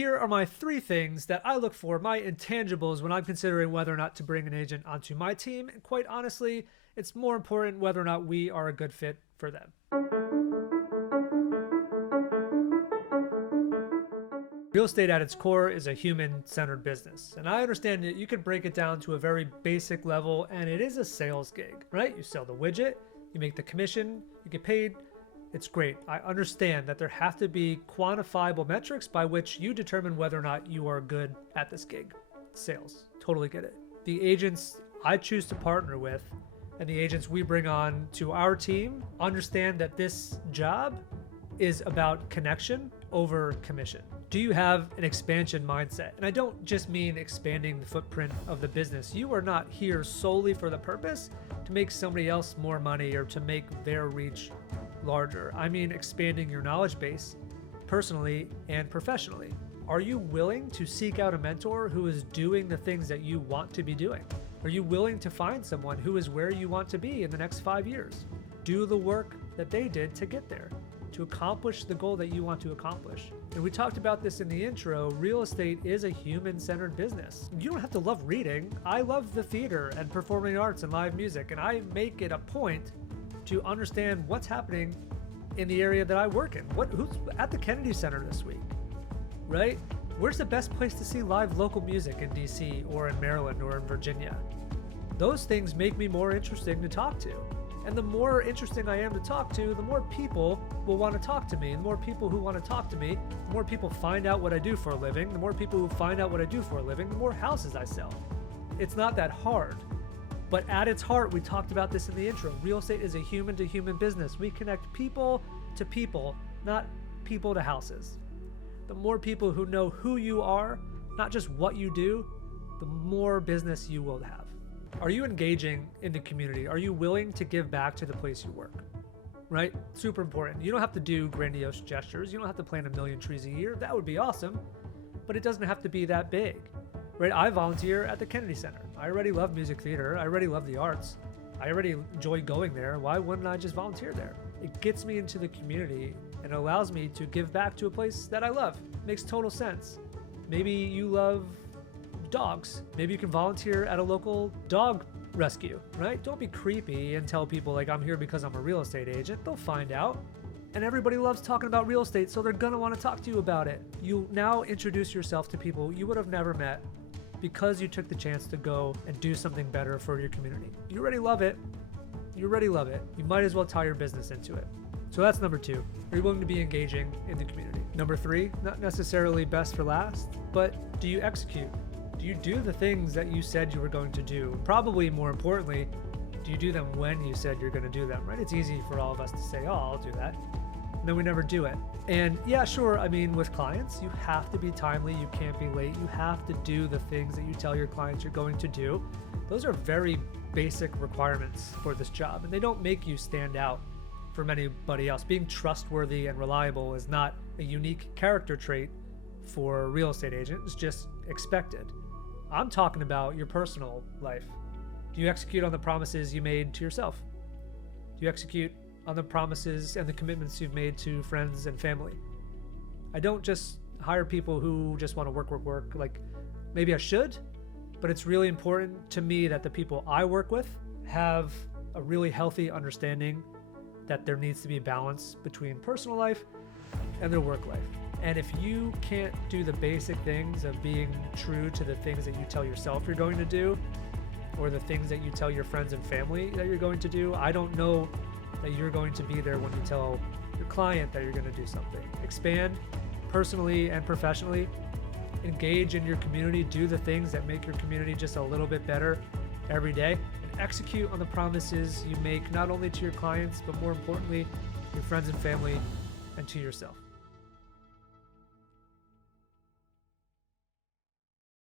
Here are my 3 things that I look for, my intangibles, when I'm considering whether or not to bring an agent onto my team. And quite honestly, it's more important whether or not we are a good fit for them. Real estate at its core is a human-centered business. And I understand that you can break it down to a very basic level, and it is a sales gig, right? You sell the widget, you make the commission, you get paid. It's great. I understand that there have to be quantifiable metrics by which you determine whether or not you are good at this gig. Sales. Totally get it. The agents I choose to partner with and the agents we bring on to our team understand that this job is about connection over commission. Do you have an expansion mindset? And I don't just mean expanding the footprint of the business. You are not here solely for the purpose to make somebody else more money or to make their reach larger. I mean expanding your knowledge base personally and professionally. Are you willing to seek out a mentor who is doing the things that you want to be doing? Are you willing to find someone who is where you want to be in the next 5 years? Do the work that they did to get there, to accomplish the goal that you want to accomplish. And we talked about this in the intro. Real estate is a human-centered business. You don't have to love reading. I love the theater and performing arts and live music, and I make it a point to understand what's happening in the area that I work in. Who's at the Kennedy Center this week, right? Where's the best place to see live local music in DC or in Maryland or in Virginia? Those things make me more interesting to talk to. And the more interesting I am to talk to, the more people will want to talk to me. And the more people who want to talk to me, the more people find out what I do for a living. The more people who find out what I do for a living, the more houses I sell. It's not that hard. But at its heart, we talked about this in the intro. Real estate is a human-to-human business. We connect people to people, not people to houses. The more people who know who you are, not just what you do, the more business you will have. Are you engaging in the community? Are you willing to give back to the place you work? Right? Super important. You don't have to do grandiose gestures. You don't have to plant 1 million trees a year. That would be awesome, but it doesn't have to be that big. Right? I volunteer at the Kennedy Center. I already love music theater. I already love the arts. I already enjoy going there. Why wouldn't I just volunteer there? It gets me into the community and allows me to give back to a place that I love. Makes total sense. Maybe you love dogs. Maybe you can volunteer at a local dog rescue, right? Don't be creepy and tell people like I'm here because I'm a real estate agent. They'll find out. And everybody loves talking about real estate, so they're gonna want to talk to you about it. You now introduce yourself to people you would have never met because you took the chance to go and do something better for your community. You already love it. You already love it. You might as well tie your business into it. So that's number 2. Are you willing to be engaging in the community? Number 3, not necessarily best for last, but do you execute? Do you do the things that you said you were going to do? Probably more importantly, do you do them when you said you're going to do them, right? It's easy for all of us to say, oh, I'll do that. And then we never do it. And yeah, sure. I mean, with clients, you have to be timely. You can't be late. You have to do the things that you tell your clients you're going to do. Those are very basic requirements for this job, and they don't make you stand out from anybody else. Being trustworthy and reliable is not a unique character trait for a real estate agent. It's just expected. I'm talking about your personal life. Do you execute on the promises you made to yourself? Do you execute on the promises and the commitments you've made to friends and family? I don't just hire people who just want to work. Like maybe I should, but it's really important to me that the people I work with have a really healthy understanding that there needs to be a balance between personal life and their work life. And if you can't do the basic things of being true to the things that you tell yourself you're going to do, or the things that you tell your friends and family that you're going to do, I don't know that you're going to be there when you tell your client that you're going to do something. Expand personally and professionally. Engage in your community. Do the things that make your community just a little bit better every day. And execute on the promises you make, not only to your clients, but more importantly, your friends and family, and to yourself.